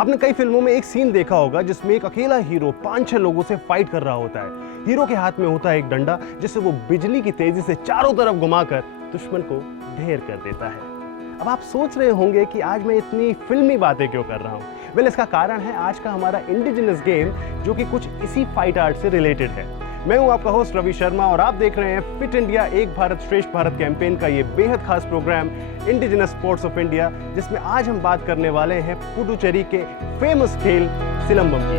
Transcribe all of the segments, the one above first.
आपने कई फिल्मों में एक सीन देखा होगा जिसमें एक अकेला हीरो 5-6 लोगों से फाइट कर रहा होता है। हीरो के हाथ में होता है एक डंडा जिससे वो बिजली की तेजी से चारों तरफ घुमाकर दुश्मन को ढेर कर देता है। अब आप सोच रहे होंगे कि आज मैं इतनी फिल्मी बातें क्यों कर रहा हूँ। वेल, इसका कारण है आज का हमारा इंडिजिनस गेम जो कि कुछ इसी फाइट आर्ट से रिलेटेड है। मैं हूं आपका होस्ट रवि शर्मा और आप देख रहे हैं फिट इंडिया एक भारत श्रेष्ठ भारत कैंपेन का ये बेहद खास programme indigenous sports of India, जिसमें आज हम बात करने वाले हैं पुडुचेरी के फेमस खेल सिलंबम की।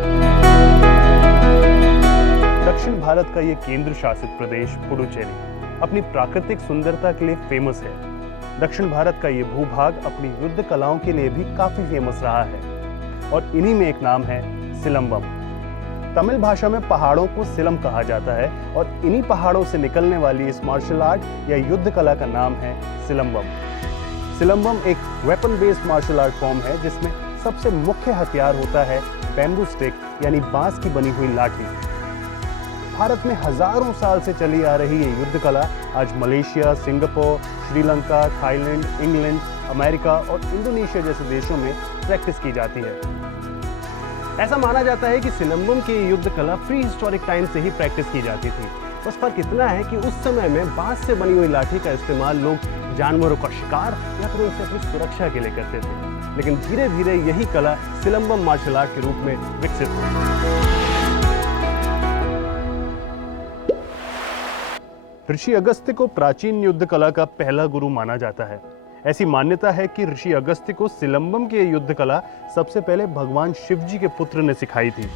दक्षिण भारत का ये केंद्र शासित प्रदेश पुडुचेरी अपनी प्राकृतिक सुंदरता के लिए फेमस है। दक्षिण भारत का ये भूभाग अपनी युद्ध कलाओं के लिए भी काफी फेमस रहा है और इन्हीं में एक नाम है सिलंबम। तमिल भाषा में पहाड़ों को सिलम कहा जाता है और इन्हीं पहाड़ों से निकलने वाली इस मार्शल आर्ट या युद्ध कला का नाम है सिलंबम। सिलंबम एक weapon based martial art form है जिसमें सबसे मुख्य हथियार होता है बैम्बू स्टिक यानी बांस की बनी हुई लाठी। भारत में हजारों साल से चली आ रही ये युद्ध कला आज Malaysia, Singapore, Sri Lanka, Thailand, England, America और इंडोनेशिया जैसे देशों में प्रैक्टिस की जाती है। ऐसा माना जाता है कि सिलंबम की युद्ध कला प्री हिस्टोरिक टाइम से ही प्रैक्टिस की जाती थी। बस फर्क इतना है कि उस समय में बांस से बनी हुई लाठी का इस्तेमाल लोग जानवरों का शिकार या फिर उनसे अपनी सुरक्षा के लिए करते थे, लेकिन धीरे धीरे यही कला सिलंबम मार्शल आर्ट के रूप में विकसित हुई। ऋषि अगस्त्य को प्राचीन युद्ध कला का पहला गुरु माना जाता है। ऐसी मान्यता है कि ऋषि अगस्त्य को सिलंबम की युद्ध कला सबसे पहले भगवान शिवजी के पुत्र ने सिखाई थी।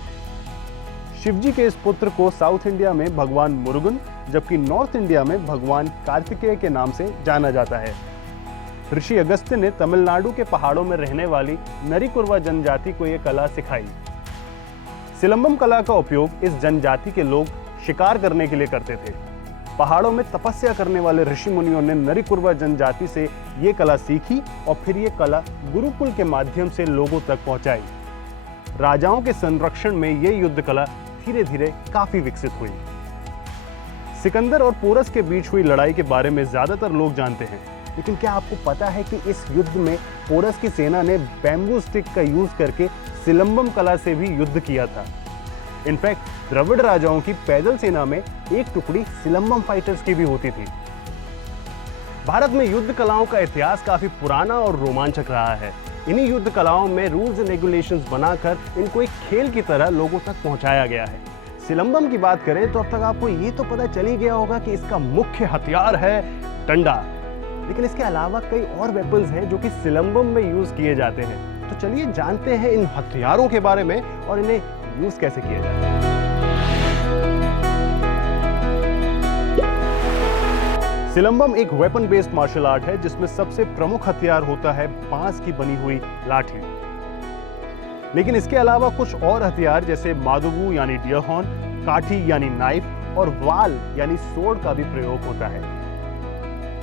शिवजी के इस पुत्र को साउथ इंडिया में भगवान मुरुगन जबकि नॉर्थ इंडिया में भगवान कार्तिकेय के नाम से जाना जाता है। ऋषि अगस्त्य ने तमिलनाडु के पहाड़ों में रहने वाली नरिकुरवा जनजाति को यह कला सिखाई। सिलंबम कला का उपयोग इस जनजाति के लोग शिकार करने के लिए करते थे। पहाड़ों में तपस्या करने वाले ऋषि मुनियों ने नरिकुरवा जनजाति से ये कला सीखी और फिर ये कला गुरुकुल के माध्यम से लोगों तक पहुंचाई। राजाओं के संरक्षण में ये युद्ध कला धीरे धीरे काफी विकसित हुई। सिकंदर और पोरस के बीच हुई लड़ाई के बारे में ज्यादातर लोग जानते हैं, लेकिन क्या आपको पता है कि इस युद्ध में पोरस की सेना ने बैम्बू स्टिक का यूज करके सिलंबम कला से भी युद्ध किया था। इनफैक्ट द्रविड़ राजाओं की पैदल सेना में एक टुकड़ी सिलंबम फाइटर्स की भी होती थी। भारत में युद्ध कलाओं का इतिहास काफी पुराना और रोमांचक रहा है। इन्हीं युद्ध कलाओं में रूल्स एंड रेगुलेशंस बनाकर इनको एक खेल की तरह लोगों तक पहुंचाया गया है। सिलंबम की बात करें तो अब तक आपको ये तो पता चल ही गया होगा कि इसका मुख्य हथियार है डंडा, लेकिन इसके अलावा कई और वेपन्स हैं जो कि सिलंबम में यूज किए जाते हैं। तो चलिए जानते हैं इन हथियारों के बारे में और इन्हें यूज कैसे किया जाता है। सिलंबम एक वेपन बेस्ड मार्शल आर्ट है जिसमें सबसे प्रमुख हथियार होता है बांस की बनी हुई लाठी, लेकिन इसके अलावा कुछ और हथियार जैसे मादुगु यानी डियर हॉर्न, काठी यानी नाइफ और वाल यानी सोर्ड का भी प्रयोग होता है।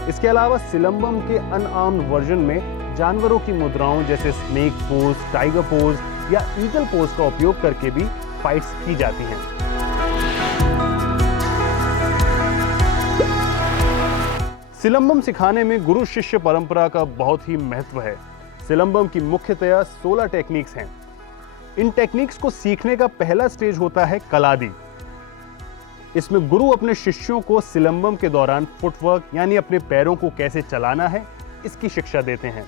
इसके अलावा सिलंबम के अनआर्म्ड वर्जन में जानवरों की मुद्राओं जैसे स्नेक पोज, टाइगर पोज या ईगल पोज का उपयोग करके भी फाइट्स की जाती हैं। सिलंबम सिखाने में गुरु शिष्य परंपरा का बहुत ही महत्व है। सिलंबम की मुख्यतया 16 टेक्निक्स हैं। इन टेक्निक्स को सीखने का पहला स्टेज होता है कलादी। इसमें गुरु अपने शिष्यों को सिलंबम के दौरान फुटवर्क यानी अपने पैरों को कैसे चलाना है इसकी शिक्षा देते हैं।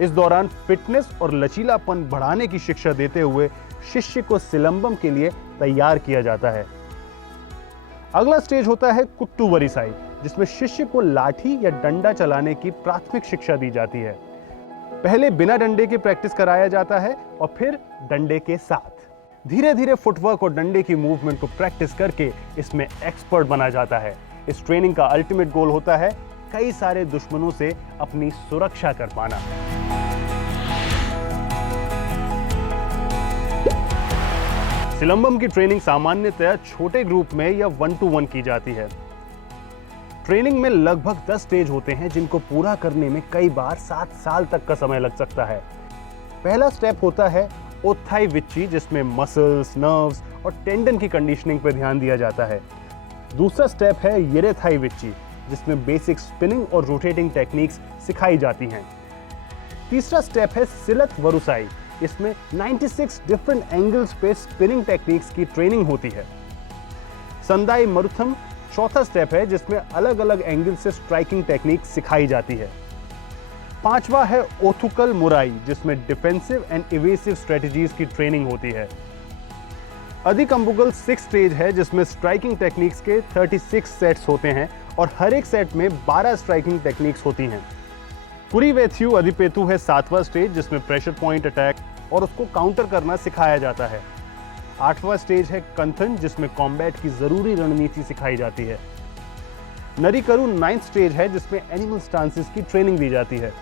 इस दौरान फिटनेस और लचीलापन बढ़ाने की शिक्षा देते हुए शिष्य को सिलंबम के लिए तैयार किया जाता है। अगला स्टेज होता है कुट्टू वरिसाई, जिसमें शिष्य को लाठी या डंडा चलाने की प्राथमिक शिक्षा दी जाती है। पहले बिना डंडे के प्रैक्टिस कराया जाता है और फिर डंडे के साथ। धीरे धीरे फुटवर्क और डंडे की मूवमेंट को प्रैक्टिस करके इसमें एक्सपर्ट बना जाता है। इस ट्रेनिंग का अल्टीमेट गोल होता है कई सारे दुश्मनों से अपनी सुरक्षा कर पाना। सिलंबम की ट्रेनिंग सामान्यतः छोटे ग्रुप में या 1-to-1 की जाती है। ट्रेनिंग में लगभग 10 स्टेज होते हैं जिनको पूरा करने में कई बार 7 साल तक का समय लग सकता है। पहला स्टेप होता है ओत्थाई विच्ची, जिसमें मसल्स, नर्व्स और टेंडन की कंडीशनिंग पर ध्यान दिया जाता है। दूसरा स्टेप है येरेथाई विच्ची, जिसमें बेसिक स्पिनिंग और रोटेटिंग टेक्निक्स सिखाई जाती हैं। तीसरा स्टेप है सिलत वरुसाई, इसमें 96 डिफरेंट एंगल्स पे स्पिनिंग टेक्निक्स की ट्रेनिंग होती है। संदाई मरुथम चौथा स्टेप है जिसमें अलग अलग एंगल से स्ट्राइकिंग टेक्निक सिखाई जाती है। पांचवा है ओथुकल मुराई जिसमें डिफेंसिव एंड इवेसिव स्ट्रेटजीज की ट्रेनिंग होती है। अधिकंबुगल 6 स्टेज है जिसमें स्ट्राइकिंग टेक्निक्स के 36 सेट्स होते हैं और हर एक सेट में 12 स्ट्राइकिंग टेक्निक्स होती हैं। कुरीवेथ्यू अधिपेतु है 7वां स्टेज जिसमें प्रेशर पॉइंट अटैक और उसको काउंटर करना सिखाया जाता है। 8वां स्टेज है कंथन जिसमें कॉम्बैट की जरूरी रणनीति सिखाई जाती है। नरिकरू 9th स्टेज है जिसमें एनिमल स्टांसेस की ट्रेनिंग दी जाती है।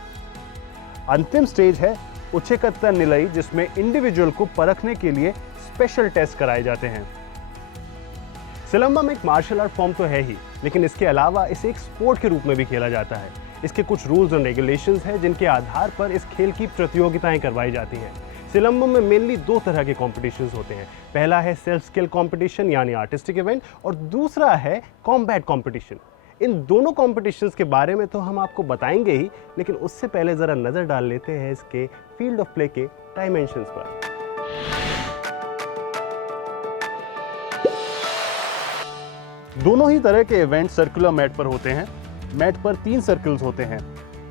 अंतिम स्टेज है उच्चकत्ता निलई जिसमें इंडिविजुअल को परखने के लिए स्पेशल टेस्ट कराए जाते हैं। सिलंबम एक मार्शल आर्ट फॉर्म तो है ही, लेकिन इसके अलावा इसे एक स्पोर्ट के रूप में भी खेला जाता है। इसके कुछ रूल्स एंड रेगुलेशंस हैं जिनके आधार पर इस खेल की प्रतियोगिताएं करवाई जाती हैं। सिलंबम में मेनली 2 तरह के कॉम्पिटिशन्स होते हैं। पहला है सेल्फ स्किल कॉम्पिटिशन यानी आर्टिस्टिक इवेंट और दूसरा है कॉम्बैट कॉम्पिटिशन। इन दोनों कॉम्पिटिशन्स के बारे में तो हम आपको बताएंगे ही, लेकिन उससे पहले जरा नजर डाल लेते हैं इसके फील्ड ऑफ प्ले के डायमेंशंस पर। दोनों ही तरह के इवेंट सर्कुलर मैट पर होते हैं। मैट पर 3 सर्कल्स होते हैं।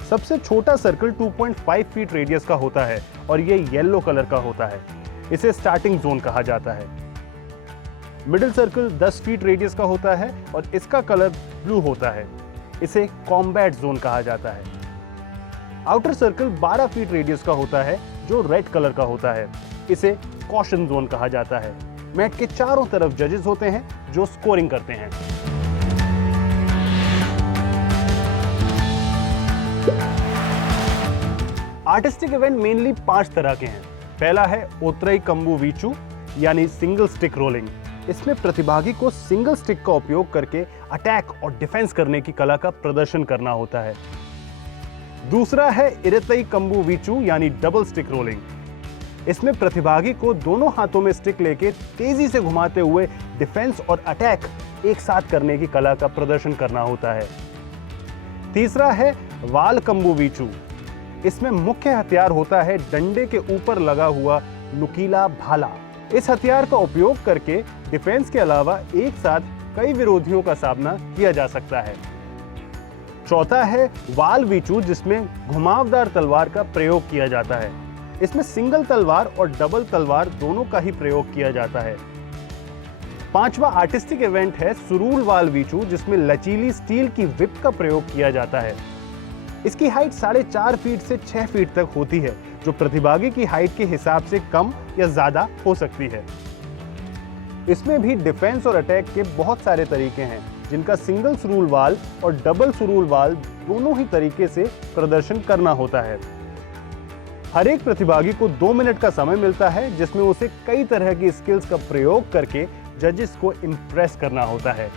सबसे छोटा सर्कल 2.5 फीट रेडियस का होता है और ये येलो कलर का होता है। इसे स्टार्टिंग जोन कहा जाता है। मिडिल सर्कल 10 फीट रेडियस का होता है और इसका कलर ब्लू होता है। इसे कॉम्बैट जोन कहा जाता है। आउटर सर्कल 12 फीट रेडियस का होता है जो रेड कलर का होता है। इसे कॉशन जोन कहा जाता है। मैट के चारों तरफ जजेस होते हैं जो स्कोरिंग करते हैं। आर्टिस्टिक इवेंट मेनली 5 तरह के हैं। पहला है ओत्रई कंबू वीचू यानी सिंगल स्टिक रोलिंग। इसमें प्रतिभागी को सिंगल स्टिक का उपयोग करके अटैक और डिफेंस करने की कला का प्रदर्शन करना होता है। दूसरा है इरेतई कंबू वीचू यानी डबल स्टिक रोलिंग। इसमें प्रतिभागी को दोनों हाथों में स्टिक लेके तेजी से घुमाते हुए डिफेंस और अटैक एक साथ करने की कला का प्रदर्शन करना होता है। तीसरा है वाल कंबू वीचू। इसमें मुख्य हथियार होता है डंडे के ऊपर लगा हुआ नुकीला भाला। इस हथियार का उपयोग करके डिफेंस के अलावा एक साथ कई विरोधियों का सामना किया जा सकता है। चौथा है वाल वीचू जिसमें घुमावदार तलवार का प्रयोग किया जाता है। इसमें सिंगल तलवार और डबल तलवार दोनों का ही प्रयोग किया जाता है। पांचवा आर्टिस्टिक इवेंट है सुरूल वाल वीचू जिसमें लचीली स्टील की विप का प्रयोग किया जाता है। इसकी हाइट 4.5 फीट से 6 फीट तक होती है जो प्रतिभागी की हाइट के हिसाब से कम या ज्यादा हो सकती है। इसमें भी डिफेंस और अटैक के बहुत सारे तरीके हैं जिनका सिंगल सुरूल वाल और डबल सुरूल वाल दोनों ही तरीके से प्रदर्शन करना होता है। हर एक प्रतिभागी को 2 मिनट का समय मिलता है जिसमें उसे कई तरह की स्किल्स का प्रयोग करके जजेस को इंप्रेस करना होता है।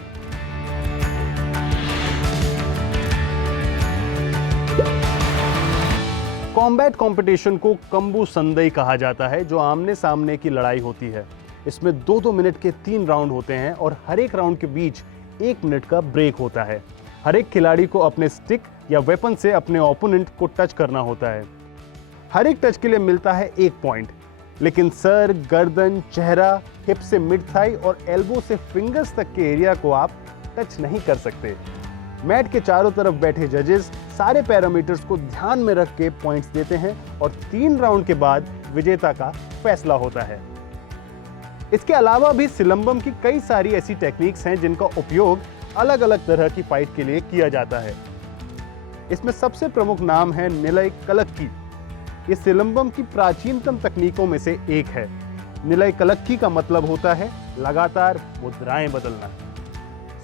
कॉम्बैट कंपटीशन को कंबू संदई कहा जाता है जो आमने सामने की लड़ाई होती है। इसमें 2-2 मिनट के 3 राउंड होते हैं और हर एक राउंड के बीच 1 मिनट का ब्रेक होता है। हर एक खिलाड़ी को अपने स्टिक या वेपन से अपने ओपोनेंट को टच करना होता है। हर एक टच के लिए मिलता है 1 पॉइंट, लेकिन सर, गर्दन, चेहरा, हिप से मिड थाई और एल्बो से फिंगर्स तक के एरिया को आप टच नहीं कर सकते। मैट के चारों तरफ बैठे जजेस सारे पैरामीटर्स को ध्यान में रख के पॉइंट्स देते हैं और 3 राउंड के बाद विजेता का फैसला होता है। इसके अलावा भी सिलंबम की कई सारी ऐसी टेक्निक्स हैं जिनका उपयोग अलग अलग तरह की फाइट के लिए किया जाता है। इसमें सबसे प्रमुख नाम है निलय कलक्की। ये सिलंबम की प्राचीनतम तकनीकों में से एक है। निलय कलक्की का मतलब होता है लगातार मुद्राएं बदलना।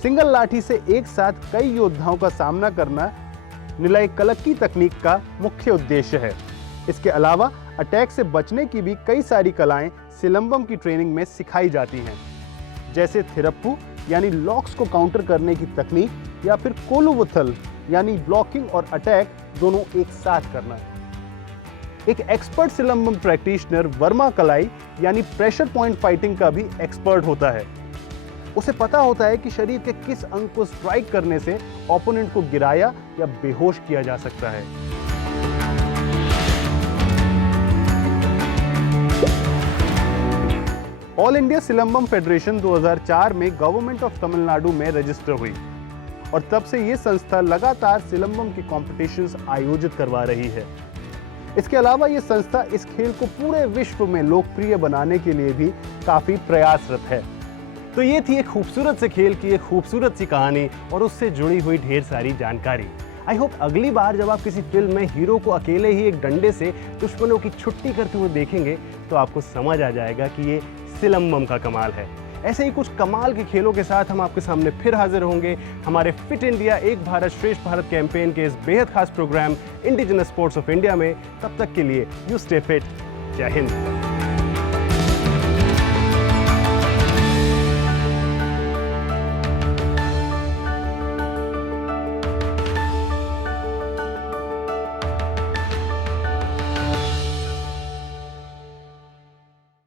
सिंगल लाठी से एक साथ कई योद्धाओं का सामना करना निलय कलक्की तकनीक का मुख्य उद्देश्य है। इसके अलावा अटैक से बचने की भी कई सारी कलाएं सिलंबम की ट्रेनिंग में सिखाई जाती हैं, जैसे थिरप्पू यानी लॉक्स को काउंटर करने की तकनीक या फिर कोलुवुथल यानी ब्लॉकिंग और अटैक दोनों एक साथ करना। एक एक्सपर्ट सिलंबम प्रैक्टिशनर वर्मा कलाई यानी प्रेशर पॉइंट फाइटिंग का भी एक्सपर्ट होता है। उसे पता होता है कि शरीर के किस अंग को स्ट्राइक करने से ओपोनेंट को गिराया या बेहोश किया जा सकता है। ऑल इंडिया सिलंबम फेडरेशन 2004 में गवर्नमेंट ऑफ तमिलनाडु में रजिस्टर हुई और तब से ये संस्था लगातार सिलंबम के कॉम्पिटिशन्स आयोजित करवा रही है। इसके अलावा ये संस्था इस खेल को पूरे विश्व में लोकप्रिय बनाने के लिए भी काफी प्रयासरत है। तो ये थी एक खूबसूरत से खेल की एक खूबसूरत सी कहानी और उससे जुड़ी हुई ढेर सारी जानकारी। आई होप अगली बार जब आप किसी फिल्म में हीरो को अकेले ही एक डंडे से दुश्मनों की छुट्टी करते हुए देखेंगे तो आपको समझ आ जाएगा कि ये सिलंबम का कमाल है। ऐसे ही कुछ कमाल के खेलों के साथ हम आपके सामने फिर हाजिर होंगे हमारे फिट इंडिया एक भारत श्रेष्ठ भारत कैंपेन के इस बेहद खास programme indigenous sports of India में। तब तक के लिए यू स्टे फिट। जय हिंद।